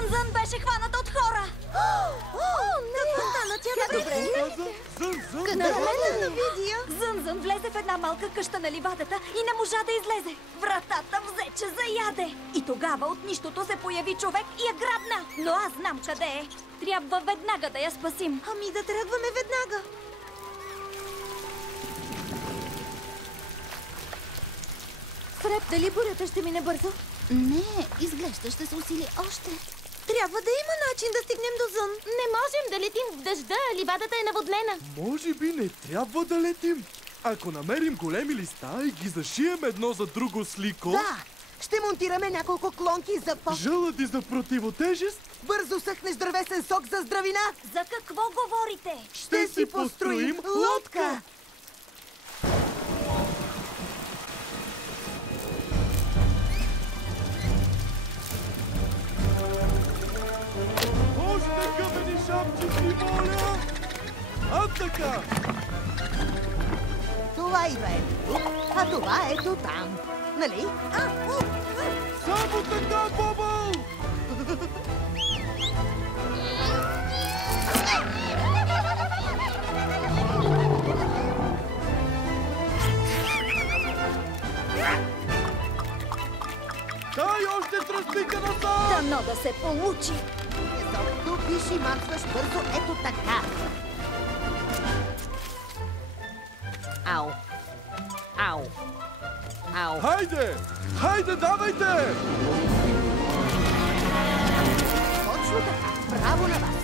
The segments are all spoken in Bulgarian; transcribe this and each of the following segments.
Зън беше хваната от хора! Какво стана? Тя добре. Зън влезе в една малка къща на ливадата и не можа да излезе. Вратата взе, че заяде. И тогава от нищото се появи човек и я грабна. Но аз знам къде е. Трябва веднага да я спасим. Ами да тръгваме веднага. Сред, дали бурята ще мине бързо? Не, изглежда ще се усили още. Трябва да има начин да стигнем до Зън. Не можем да летим в дъжда, ливадата е наводнена. Може би не трябва да летим. Ако намерим големи листа и ги зашием едно за друго с лико... Да, ще монтираме няколко клонки за Жълъди за противотежест. бързо съхнеш дървесен сок за здравина. За какво говорите? Ще си построим лодка. Още къмени шапчици, моля! А така! Това идва ето тук, а това ето там. Нали? Само така, Бобъл! Дай още тръстика назад! Дано да се получи! Езок тук и шимакваш бързо ето така. Ау. Ау. Ау. Хайде! Хайде, давайте! Точно така. Браво на вас.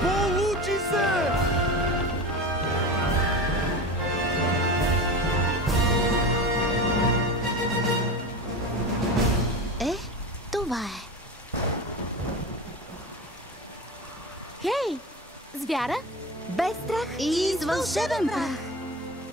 Получи се! Това е. Хей! Звяра? Без страх И с вълшебен прах!